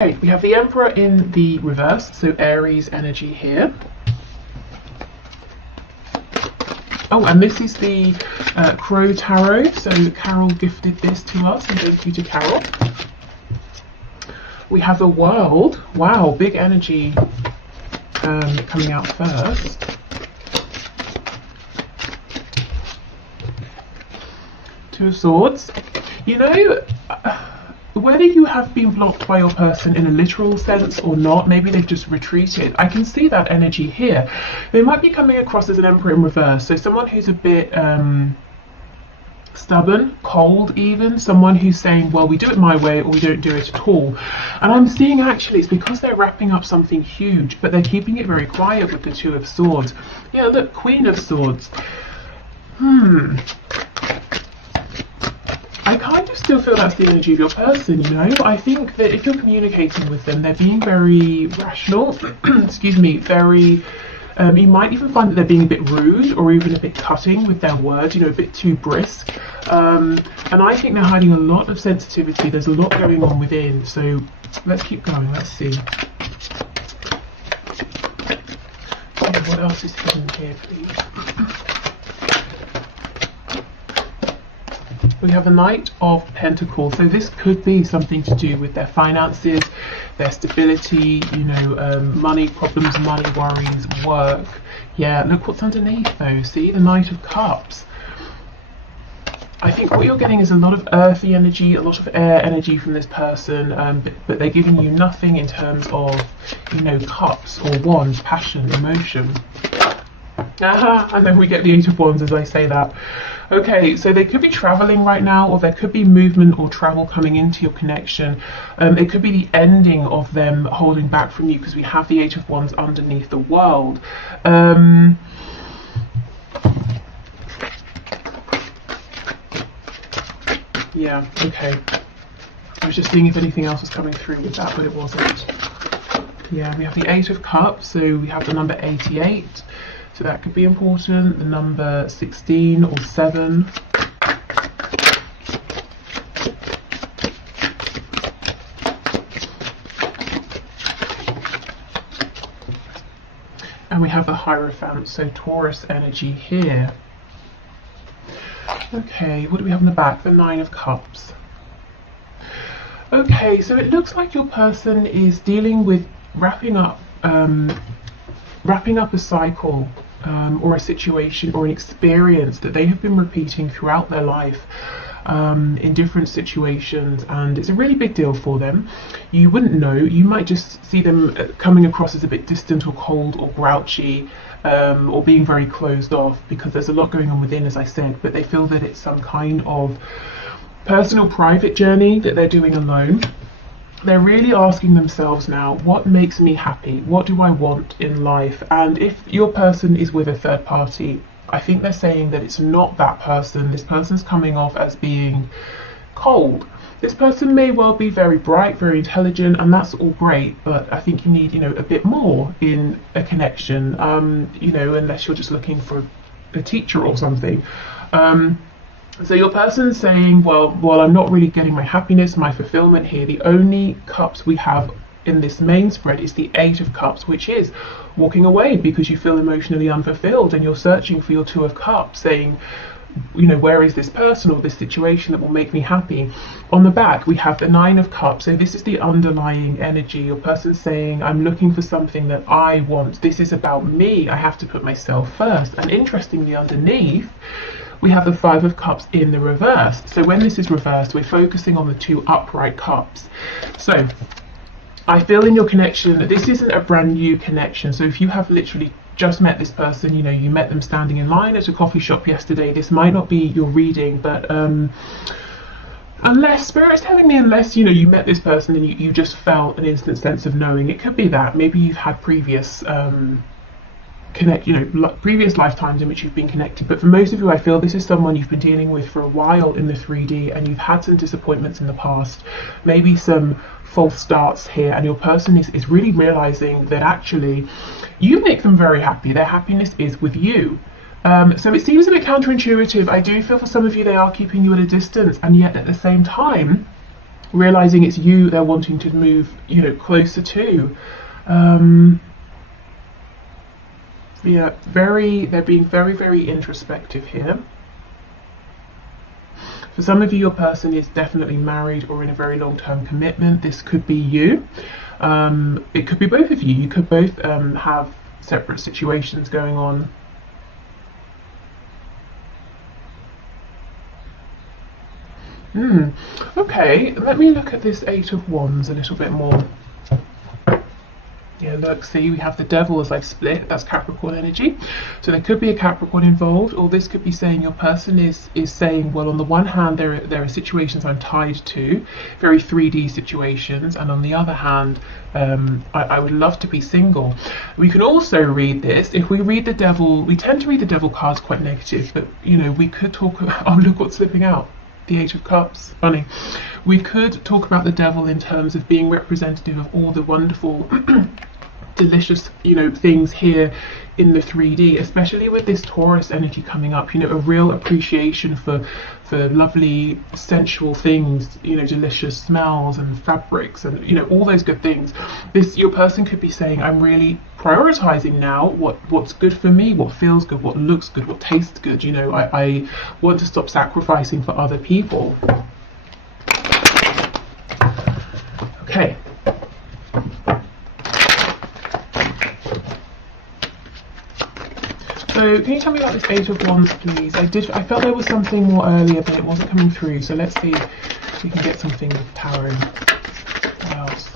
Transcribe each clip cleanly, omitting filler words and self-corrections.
Okay, we have the Emperor in the reverse, so Aries energy here. Oh, and this is the Crow Tarot, so Carol gifted this to us, and thank you to Carol. We have the World. Wow, big energy coming out first. Two of Swords. You know, whether you have been blocked by your person in a literal sense or not, maybe they've just retreated. I can see that energy here. They might be coming across as an Emperor in reverse, so someone who's a bit stubborn, cold even, someone who's saying, well, we do it my way or we don't do it at all. And I'm seeing actually it's because they're wrapping up something huge, but they're keeping it very quiet with the Two of Swords. Yeah, look, Queen of Swords. I kind of still feel that's the energy of your person, you know. I think that if you're communicating with them, they're being very rational, excuse me, very, you might even find that they're being a bit rude or even a bit cutting with their words, you know, a bit too brisk. And I think they're hiding a lot of sensitivity. There's a lot going on within. So let's keep going. Let's see. What else is hidden here, please? We have a Knight of Pentacles, so this could be something to do with their finances, their stability, you know, money problems, money worries, work. Yeah, look what's underneath though, see, the Knight of Cups. I think what you're getting is a lot of earthy energy, a lot of air energy from this person, but they're giving you nothing in terms of, you know, cups or wands, passion, emotion. And then we get the Eight of Wands as I say that. Okay, so they could be traveling right now, or there could be movement or travel coming into your connection. It could be the ending of them holding back from you because we have the Eight of Wands underneath the World. Yeah, okay. I was just seeing if anything else was coming through with that, but it wasn't. Yeah, we have the Eight of Cups, so we have the number 88. So that could be important, the number 16 or 7. And we have the Hierophant, so Taurus energy here. Okay, what do we have in the back? The Nine of Cups. Okay, so it looks like your person is dealing with wrapping up a cycle. Or a situation or an experience that they have been repeating throughout their life in different situations, and it's a really big deal for them. You wouldn't know, you might just see them coming across as a bit distant or cold or grouchy or being very closed off because there's a lot going on within, as I said, but they feel that it's some kind of personal private journey that they're doing alone. They're really asking themselves now, what makes me happy? What do I want in life? And if your person is with a third party, I think they're saying that it's not that person. This person's coming off as being cold. This person may well be very bright, very intelligent, and that's all great, but I think you need, you know, a bit more in a connection, you know, unless you're just looking for a teacher or something. So your person's saying, well, I'm not really getting my happiness, my fulfillment here. The only cups we have in this main spread is the Eight of Cups, which is walking away because you feel emotionally unfulfilled and you're searching for your Two of Cups, saying, you know, where is this person or this situation that will make me happy? On the back, we have the Nine of Cups. So this is the underlying energy. Your person's saying, I'm looking for something that I want. This is about me. I have to put myself first. And interestingly, underneath, we have the Five of Cups in the reverse. So when this is reversed, we're focusing on the two upright cups. So I feel in your connection that this isn't a brand new connection. So if you have literally just met this person, you know, you met them standing in line at a coffee shop yesterday, this might not be your reading, but unless Spirit's telling me, unless, you know, you met this person and you just felt an instant sense of knowing, it could be that maybe you've had previous previous lifetimes in which you've been connected. But for most of you, I feel this is someone you've been dealing with for a while in the 3D, and you've had some disappointments in the past, maybe some false starts here, and your person is really realizing that actually you make them very happy. Their happiness is with you. So it seems a bit counterintuitive. I do feel for some of you they are keeping you at a distance, and yet at the same time realizing it's you they're wanting to move, you know, closer to. Yeah, they're being very, very introspective here. For some of you, your person is definitely married or in a very long-term commitment. This could be you. It could be both of you. You could both have separate situations going on. Okay, let me look at this Eight of Wands a little bit more. Yeah, look, see, we have the Devil as I've split. That's Capricorn energy. So there could be a Capricorn involved, or this could be saying your person is saying, well, on the one hand, there are situations I'm tied to, very 3D situations, and on the other hand, I would love to be single. We can also read this. If we read the Devil, we tend to read the Devil cards quite negative, but, you know, we could talk about, oh, look what's slipping out. The Eight of Cups, funny. We could talk about the Devil in terms of being representative of all the wonderful, delicious, you know, things here in the 3D, especially with this Taurus energy coming up. You know, a real appreciation for lovely, sensual things. You know, delicious smells and fabrics, and you know, all those good things. Your person could be saying, I'm really prioritizing now what's good for me, what feels good, what looks good, what tastes good. You know, I want to stop sacrificing for other people. Okay. So can you tell me about this Eight of Wands, please? I felt there was something more earlier, but it wasn't coming through. So let's see if we can get something with Tarot. What else?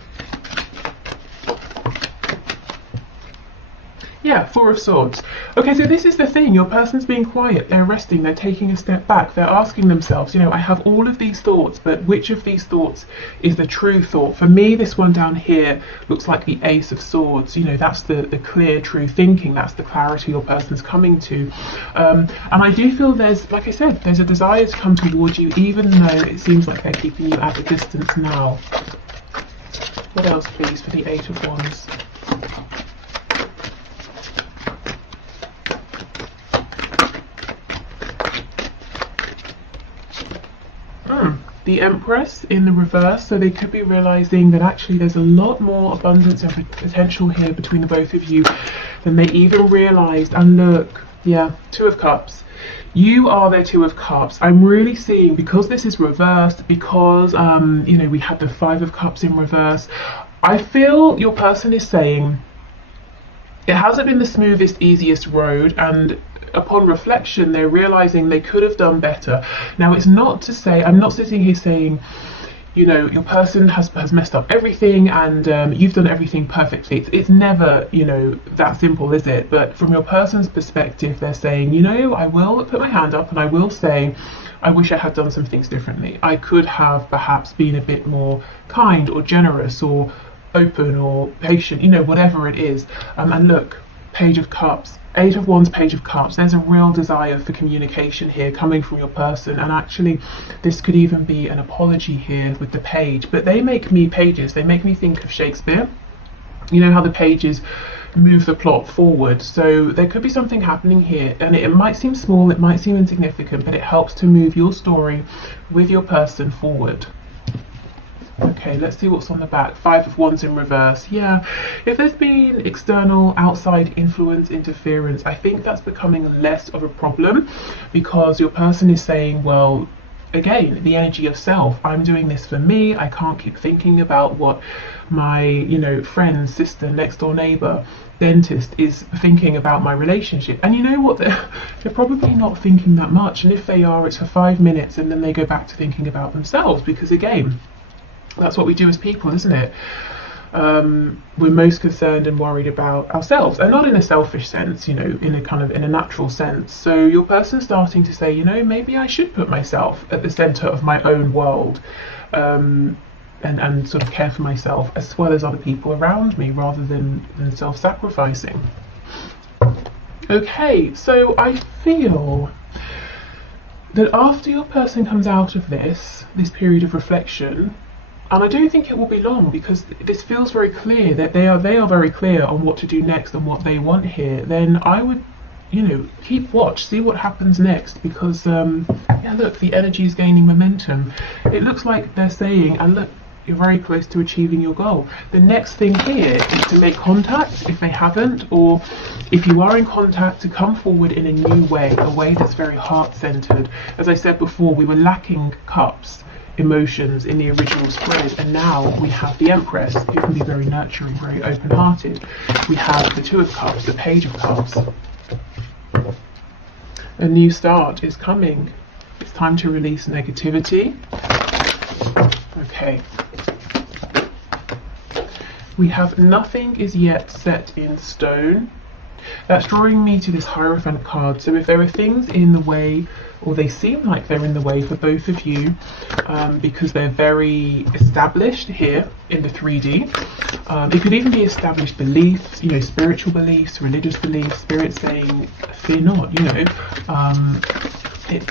Yeah, Four of Swords. Okay, so this is the thing. Your person's being quiet. They're resting. They're taking a step back. They're asking themselves, you know, I have all of these thoughts, but which of these thoughts is the true thought? For me, this one down here looks like the Ace of Swords. You know, that's the clear, true thinking. That's the clarity your person's coming to. And I do feel there's, like I said, there's a desire to come towards you, even though it seems like they're keeping you at a distance now. What else, please, for the Eight of Wands? The Empress in the reverse, so they could be realizing that actually there's a lot more abundance and potential here between the both of you than they even realized. And look, yeah, Two of Cups. You are their Two of Cups. I'm really seeing, because this is reversed, because you know, we had the Five of Cups in reverse, I feel your person is saying it hasn't been the smoothest, easiest road, and upon reflection, they're realizing they could have done better. Now, it's not to say, I'm not sitting here saying, you know, your person has messed up everything and you've done everything perfectly. It's never, you know, that simple, is it? But from your person's perspective, they're saying, you know, I will put my hand up and I will say, I wish I had done some things differently. I could have perhaps been a bit more kind or generous or open or patient, you know, whatever it is. And look, Page of Cups. Eight of Wands, Page of Cups. There's a real desire for communication here coming from your person, and actually this could even be an apology here with the page. But they make me, pages, they make me think of Shakespeare. You know how the pages move the plot forward, so there could be something happening here, and it might seem small, it might seem insignificant, but it helps to move your story with your person forward. Okay, let's see what's on the back. Five of Wands in reverse. Yeah, if there's been external, outside influence, interference, I think that's becoming less of a problem, because your person is saying, well, again, the energy of self. I'm doing this for me. I can't keep thinking about what my, you know, friend, sister, next door neighbor, dentist is thinking about my relationship. And you know what? They're probably not thinking that much. And if they are, it's for 5 minutes and then they go back to thinking about themselves, because again, that's what we do as people, isn't it? We're most concerned and worried about ourselves, and not in a selfish sense, you know, in a kind of in a natural sense. So your person's starting to say, you know, maybe I should put myself at the center of my own world, and sort of care for myself as well as other people around me, rather than self-sacrificing. Okay, so I feel that after your person comes out of this period of reflection, and I don't think it will be long, because this feels very clear that they are very clear on what to do next and what they want here, then I would you know, keep watch, see what happens next, because yeah, look, the energy is gaining momentum. It looks like they're saying, and look, you're very close to achieving your goal. The next thing here is to make contact if they haven't, or if you are in contact, to come forward in a new way, a way that's very heart-centered. As I said before, we were lacking cups, emotions in the original spread, and now we have the Empress, who can be very nurturing, very open-hearted. We have the Two of Cups, the Page of Cups. A new start is coming. It's time to release negativity. Okay. We have nothing is yet set in stone. That's drawing me to this Hierophant card. So if there are things in the way, or they seem like they're in the way for both of you, because they're very established here in the 3D. It could even be established beliefs, you know, spiritual beliefs, religious beliefs, spirit saying, fear not, you know.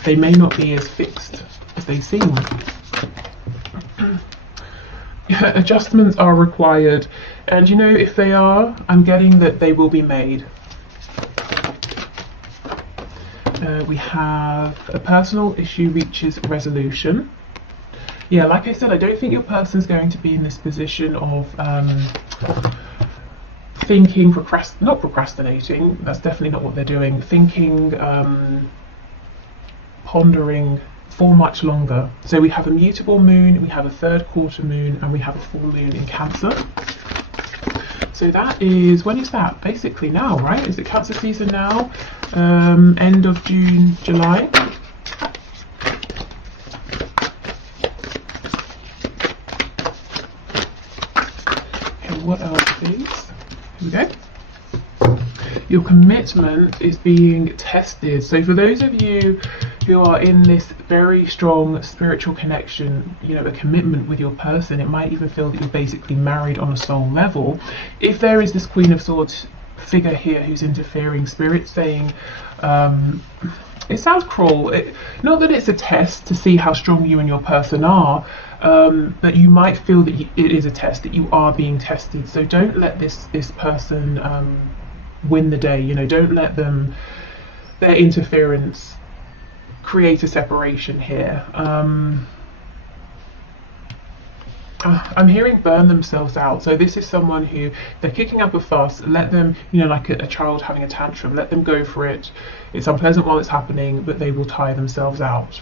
They may not be as fixed as they seem. Adjustments are required, and you know, if they are, I'm getting that they will be made. We have a personal issue reaches resolution. Yeah, like I said, I don't think your person's going to be in this position of thinking, not procrastinating, that's definitely not what they're doing, thinking, pondering for much longer. So we have a mutable moon, we have a third quarter moon, and we have a full moon in Cancer. So that is, when is that? Basically now, right? Is it Cancer season now? End of June, July. Okay, what else, please? Here we go. Your commitment is being tested. So for those of you who are in this very strong spiritual connection, you know, a commitment with your person, it might even feel that you're basically married on a soul level. If there is this Queen of Swords figure here who's interfering, spirit saying, it sounds cruel, not that it's a test to see how strong you and your person are, but you might feel that it is a test, that you are being tested. So don't let this person win the day, you know, don't let them, their interference, create a separation here. I'm hearing burn themselves out. So this is someone who, they're kicking up a fuss, let them, you know, like a child having a tantrum, let them go for it. It's unpleasant while it's happening, but they will tire themselves out.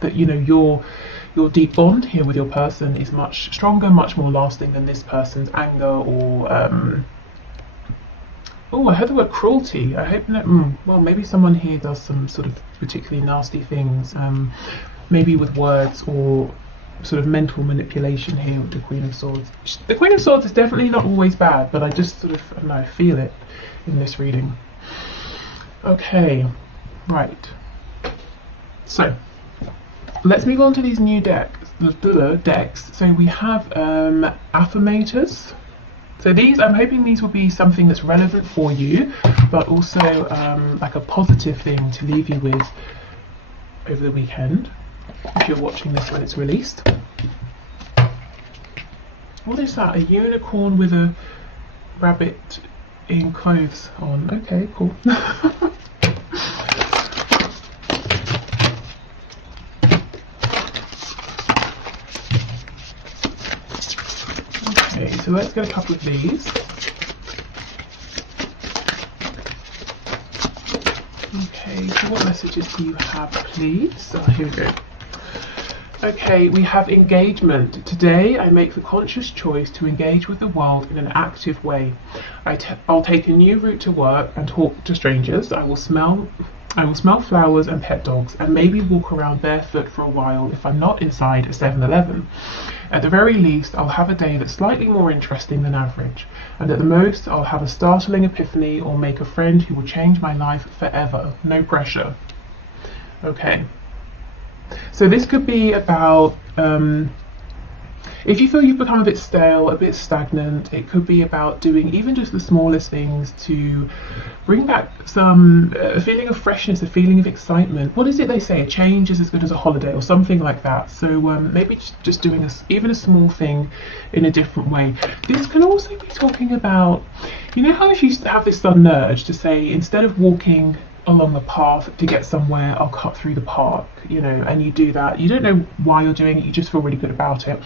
That, you know, your deep bond here with your person is much stronger, much more lasting than this person's anger or oh, I heard the word cruelty. I hope that, well, maybe someone here does some sort of particularly nasty things, maybe with words or sort of mental manipulation here with the Queen of Swords. The Queen of Swords is definitely not always bad, but I just sort of, I don't know, feel it in this reading. Okay, right. So, let's move on to these new decks. So we have affirmators. So these, I'm hoping these will be something that's relevant for you, but also like a positive thing to leave you with over the weekend, if you're watching this when it's released. What is that? A unicorn with a rabbit in clothes on. Okay, cool. Okay, so let's get a couple of these. Okay, so what messages do you have, please? Here we go. Okay, we have engagement. Today I make the conscious choice to engage with the world in an active way. I'll take a new route to work and talk to strangers. I will smell flowers and pet dogs, and maybe walk around barefoot for a while if I'm not inside a 7-Eleven. At the very least, I'll have a day that's slightly more interesting than average, and at the most, I'll have a startling epiphany or make a friend who will change my life forever. No pressure. Okay. So this could be about, if you feel you've become a bit stale, a bit stagnant, it could be about doing even just the smallest things to bring back some a feeling of freshness, a feeling of excitement. What is it they say? A change is as good as a holiday, or something like that. So maybe just doing even a small thing in a different way. This can also be talking about, You know how if you have this sudden urge to say, instead of walking along the path to get somewhere, I'll cut through the park, you know, and you do that. You don't know why you're doing it, you just feel really good about it.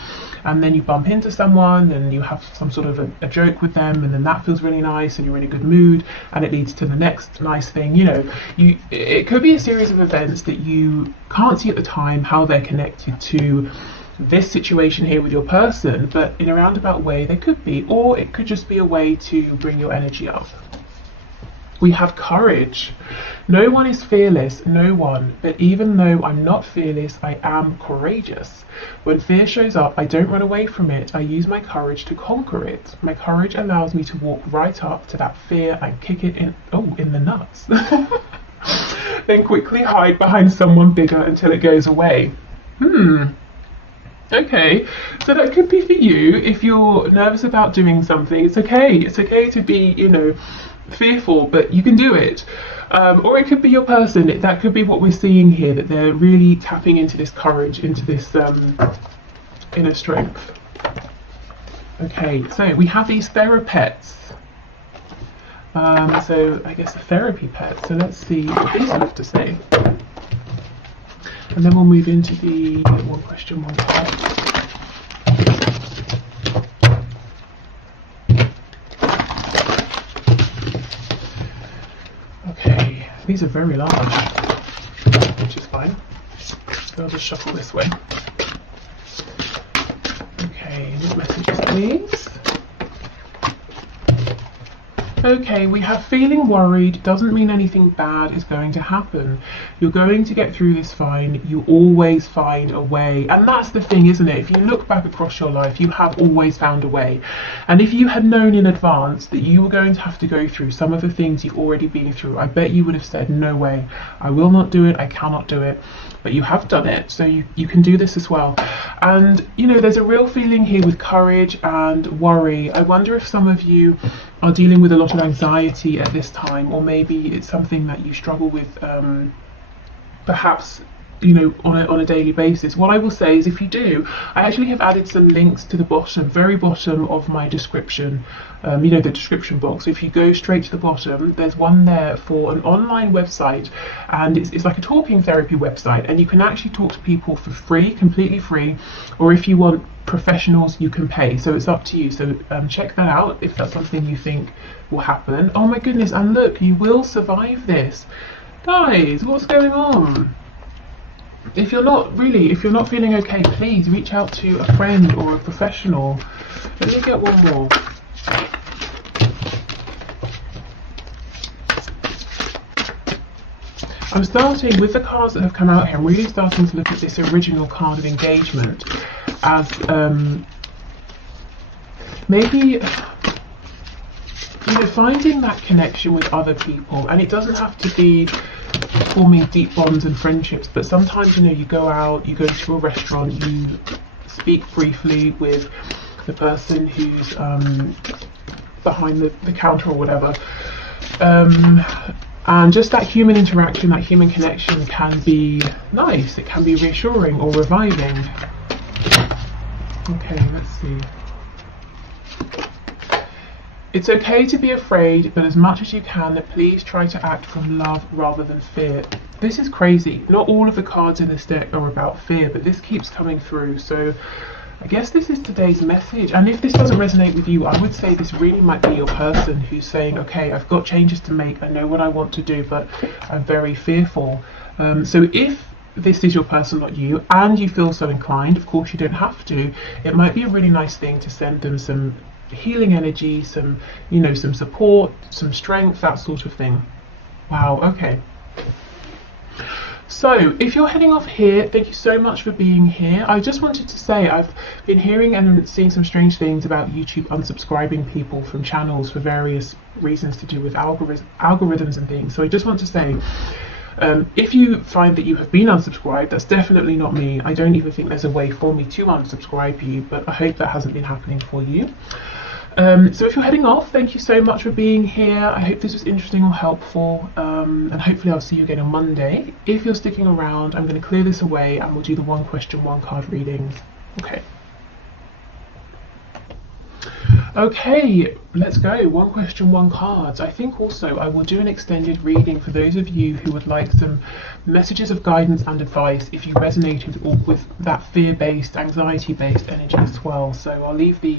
And then you bump into someone and you have some sort of a joke with them, and then that feels really nice and you're in a good mood, and it leads to the next nice thing. You know, it could be a series of events that you can't see at the time how they're connected to this situation here with your person, but in a roundabout way they could be, or it could just be a way to bring your energy up. We have courage. No one is fearless, no one, but even though I'm not fearless, I am courageous. When fear shows up, I don't run away from it, I use my courage to conquer it. My courage allows me to walk right up to that fear and kick it in the nuts. Then quickly hide behind someone bigger until it goes away. Okay, so that could be for you if you're nervous about doing something. It's okay to be, you know, fearful, but you can do it. Or it could be your person. That could be what we're seeing here, that they're really tapping into this courage, into this inner strength. Okay, so we have these therapets. So I guess a therapy pet. So let's see what these have to say. And then we'll move into the one question, one card. Okay, these are very large, which is fine. So I'll just shuffle this way. Okay, what messages, please? Okay, we have feeling worried doesn't mean anything bad is going to happen. You're going to get through this fine. You always find a way. And that's the thing, isn't it? If you look back across your life, you have always found a way. And if you had known in advance that you were going to have to go through some of the things you've already been through, I bet you would have said, no way, I will not do it, I cannot do it. But you have done it, so you can do this as well. And, you know, there's a real feeling here with courage and worry. I wonder if some of you are dealing with a lot of anxiety at this time, or maybe it's something that you struggle with perhaps, you know, on a daily basis. What I will say is, if you do, I actually have added some links to the bottom, very bottom of my description, you know, the description box. If you go straight to the bottom, there's one there for an online website, and it's like a talking therapy website, and you can actually talk to people for free, completely free, or if you want professionals, you can pay. So it's up to you. So check that out if that's something you think will happen. Oh my goodness, and look, you will survive this. Guys, what's going on? If you're not feeling okay, please reach out to a friend or a professional. Let me get one more. I'm starting with the cards that have come out here. I'm really starting to look at this original card of engagement as maybe, you know, finding that connection with other people. And it doesn't have to be forming deep bonds and friendships, but sometimes, you know, you go out, you go to a restaurant, you speak briefly with the person who's behind the counter or whatever, and just that human interaction, that human connection can be nice. It can be reassuring or reviving. Okay, let's see. It's okay to be afraid, but as much as you can, please try to act from love rather than fear. This is crazy. Not all of the cards in this deck are about fear, but this keeps coming through. So I guess this is today's message. And if this doesn't resonate with you, I would say this really might be your person who's saying, okay, I've got changes to make. I know what I want to do, but I'm very fearful. So if this is your person, not you, and you feel so inclined, of course you don't have to, it might be a really nice thing to send them some healing energy, some, you know, some support, some strength, that sort of thing. Wow, okay. So if you're heading off here, thank you so much for being here. I just wanted to say I've been hearing and seeing some strange things about YouTube unsubscribing people from channels for various reasons to do with algorithms and things. So I just want to say, if you find that you have been unsubscribed, that's definitely not me. I don't even think there's a way for me to unsubscribe you, but I hope that hasn't been happening for you. So if you're heading off, thank you so much for being here. I hope this was interesting or helpful, and hopefully I'll see you again on Monday. If you're sticking around, I'm going to clear this away and we'll do the one question, one card readings. Okay. Okay, let's go. One question, one cards. I think also I will do an extended reading for those of you who would like some messages of guidance and advice if you resonated with that fear-based, anxiety-based energy as well. So I'll leave the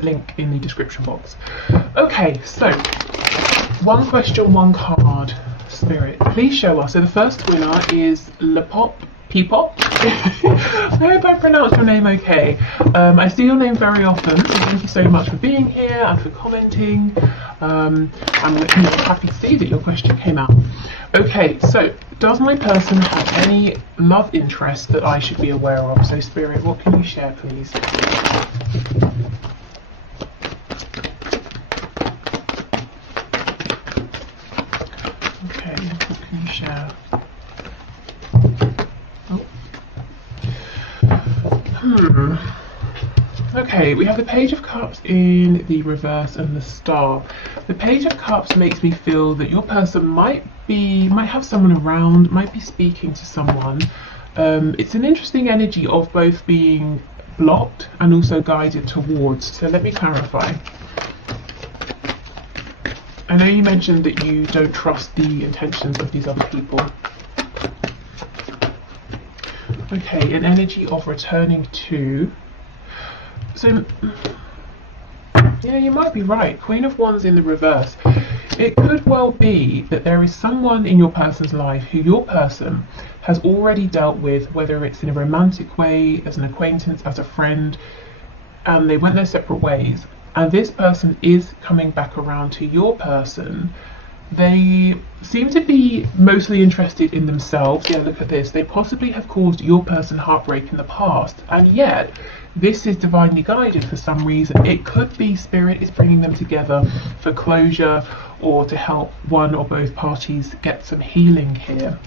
link in the description box. Okay, so one question, one card. Spirit, please show us. So the first winner is Peepop. I hope I pronounced your name okay. I see your name very often, so thank you so much for being here and for commenting. I'm happy to see that your question came out. Okay, so does my person have any love interest that I should be aware of? So Spirit, what can you share, please? Okay, what can you share? Okay, we have the Page of Cups in the reverse and the Star. The Page of Cups makes me feel that your person might have someone around, might be speaking to someone. It's an interesting energy of both being blocked and also guided towards. So let me clarify. I know you mentioned that you don't trust the intentions of these other people. Okay, an energy of returning to. So, yeah, you might be right. Queen of Wands in the reverse. It could well be that there is someone in your person's life who your person has already dealt with, whether it's in a romantic way, as an acquaintance, as a friend, and they went their separate ways. And this person is coming back around to your person. They seem to be mostly interested in themselves. Yeah, look at this. They possibly have caused your person heartbreak in the past, and yet this is divinely guided for some reason. It could be Spirit is bringing them together for closure or to help one or both parties get some healing here.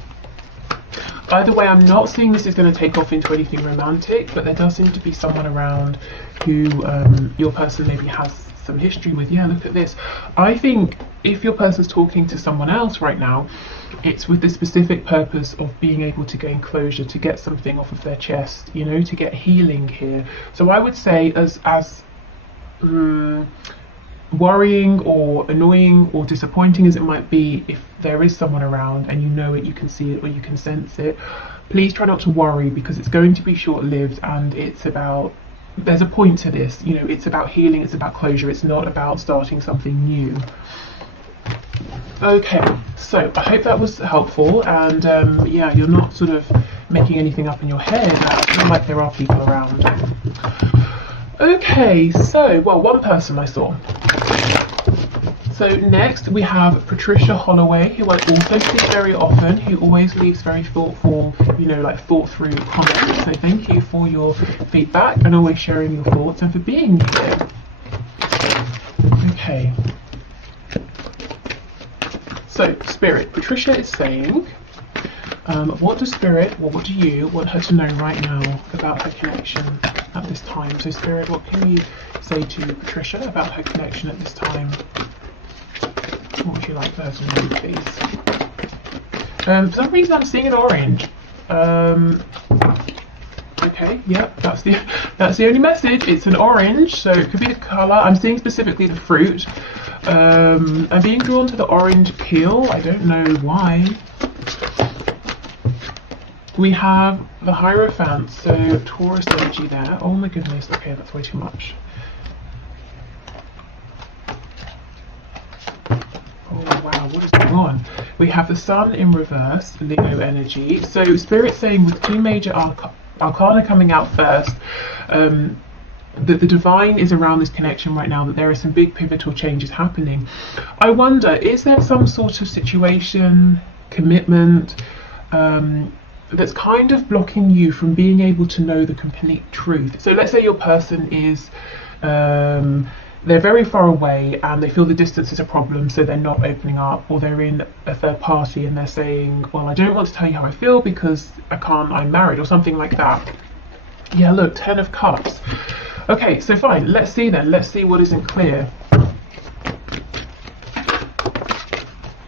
Either way, I'm not seeing this is going to take off into anything romantic, but there does seem to be someone around who your person maybe has some history with. Yeah, look at this. I think if your person's talking to someone else right now, it's with the specific purpose of being able to gain closure, to get something off of their chest, you know, to get healing here. So I would say as worrying or annoying or disappointing as it might be, if there is someone around and you know it, you can see it or you can sense it, please try not to worry, because it's going to be short-lived, and it's about, there's a point to this, you know, it's about healing, it's about closure, it's not about starting something new. Okay, so I hope that was helpful, and yeah, you're not sort of making anything up in your head. I feel like there are people around. Okay, so, well, one person I saw. So next we have Patricia Holloway, who I also see very often, who always leaves very thoughtful, you know, like thought through comments. So thank you for your feedback and always sharing your thoughts and for being here. Okay. So Spirit, Patricia is saying, what does Spirit, or what do you want her to know right now about her connection at this time? So Spirit, what can you say to Patricia about her connection at this time? What would you like for her to know, please? For some reason I'm seeing an orange. Okay, yep, that's the only message. It's an orange, so it could be the colour. I'm seeing specifically the fruit. I'm being drawn to the orange peel. I don't know why. We have the Hierophant, so Taurus energy there. Oh my goodness, okay, that's way too much. Oh wow, what is going on? We have the Sun in reverse, Leo energy. So Spirit saying with two major arcana coming out first, that the divine is around this connection right now, that there are some big pivotal changes happening. I wonder, is there some sort of situation, commitment, that's kind of blocking you from being able to know the complete truth? So let's say your person is, they're very far away and they feel the distance is a problem, so they're not opening up, or they're in a third party and they're saying, well, I don't want to tell you how I feel because I'm married, or something like that. Yeah, look, 10 of Cups. Okay, so fine, let's see then. Let's see what isn't clear.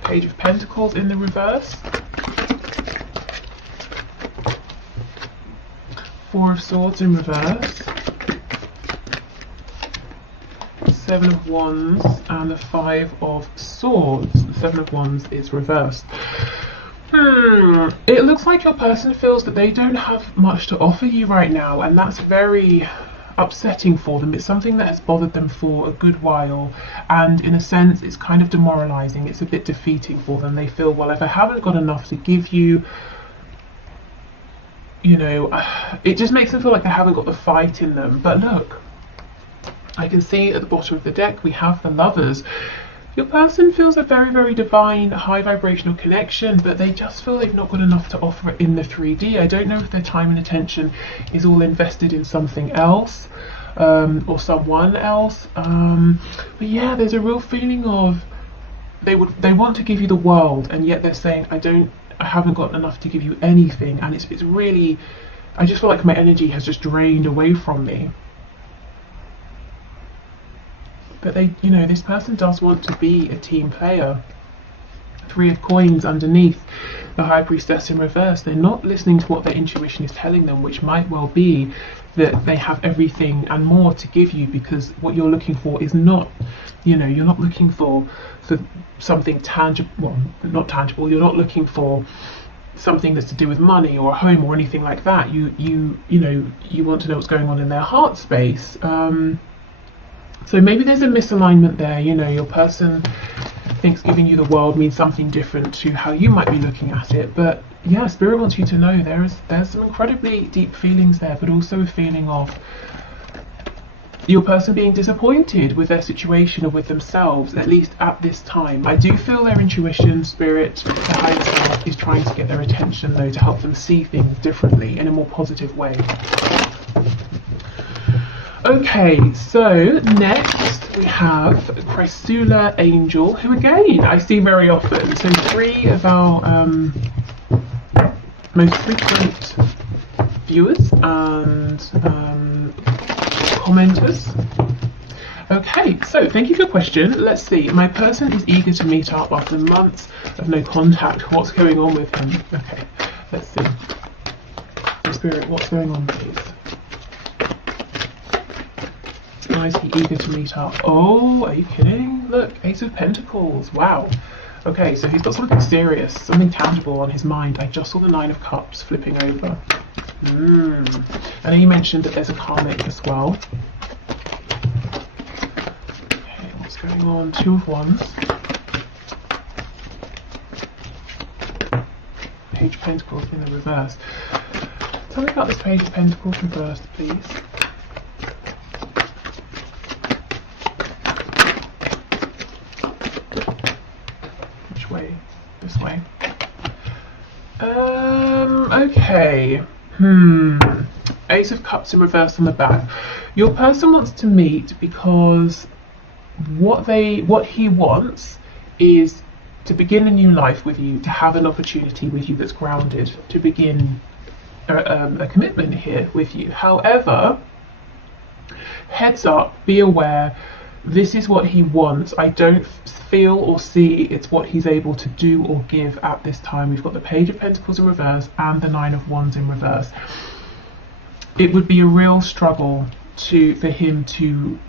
Page of Pentacles in the reverse. Four of Swords in reverse. Seven of Wands, and the Five of Swords. The Seven of Wands is reversed. It looks like your person feels that they don't have much to offer you right now, and that's very upsetting for them. It's something that has bothered them for a good while, and in a sense it's kind of demoralizing. It's a bit defeating for them. They feel, well, if I haven't got enough to give you, you know, it just makes them feel like they haven't got the fight in them. But look, I can see at the bottom of the deck we have the Lovers. Your person feels a very, very divine, high vibrational connection, but they just feel they've not got enough to offer in the 3D. I don't know if their time and attention is all invested in something else, or someone else. But yeah, there's a real feeling of they want to give you the world, and yet they're saying, I haven't got enough to give you anything. And it's really, I just feel like my energy has just drained away from me. But they, you know, this person does want to be a team player. Three of Coins underneath, the High Priestess in reverse. They're not listening to what their intuition is telling them, which might well be that they have everything and more to give you, because what you're looking for is not, you know, you're not looking for something tangible, well, not tangible. You're not looking for something that's to do with money or a home or anything like that. You know, you want to know what's going on in their heart space. So maybe there's a misalignment there. You know, your person thinks giving you the world means something different to how you might be looking at it. But yeah, Spirit wants you to know there's some incredibly deep feelings there, but also a feeling of your person being disappointed with their situation or with themselves, at least at this time. I do feel their intuition, Spirit, the higher self, is trying to get their attention though, to help them see things differently in a more positive way. Okay, so next we have Chrysula Angel, who again I see very often. So three of our most frequent viewers and commenters. Okay, so thank you for your question. Let's see. My person is eager to meet up after months of no contact. What's going on with him? Okay, let's see. Spirit, what's going on, please? Why is he eager to meet up? Oh, are you kidding? Look, Ace of Pentacles. Wow. Okay, so he's got something serious, something tangible on his mind. I just saw the Nine of Cups flipping over. And then you mentioned that there's a karmic as well. Okay, what's going on? Two of Wands. Page of Pentacles in the reverse. Tell me about this Page of Pentacles reversed, please. This way. Okay. Ace of Cups in reverse on the back. Your person wants to meet because what he wants is to begin a new life with you, to have an opportunity with you that's grounded, to begin a commitment here with you. However, heads up, be aware, this is what he wants. I don't feel or see it's what he's able to do or give at this time. We've got the Page of Pentacles in reverse and the Nine of Wands in reverse. It would be a real struggle for him to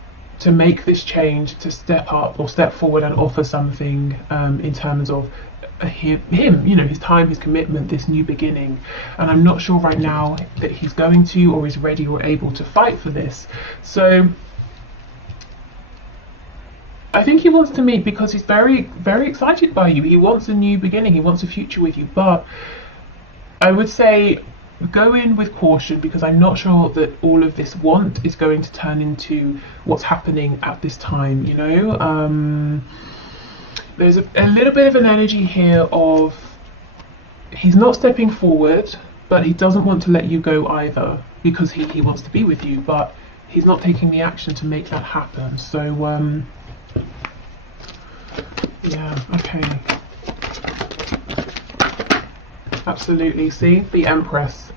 make this change, to step up or step forward and offer something in terms of him, you know, his time, his commitment, this new beginning. And I'm not sure right now that he's going to or is ready or able to fight for this. So I think he wants to meet because he's very, very excited by you. He wants a new beginning. He wants a future with you. But I would say go in with caution, because I'm not sure that all of this want is going to turn into what's happening at this time, you know. There's a little bit of an energy here of he's not stepping forward, but he doesn't want to let you go either, because he wants to be with you, but he's not taking the action to make that happen. So yeah, okay. Absolutely, see? The Empress.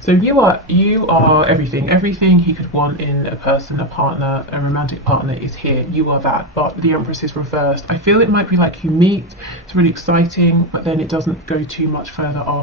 So you are everything he could want in a person, a partner, a romantic partner is here. You are that, but the Empress is reversed. I feel it might be like you meet, it's really exciting, but then it doesn't go too much further on.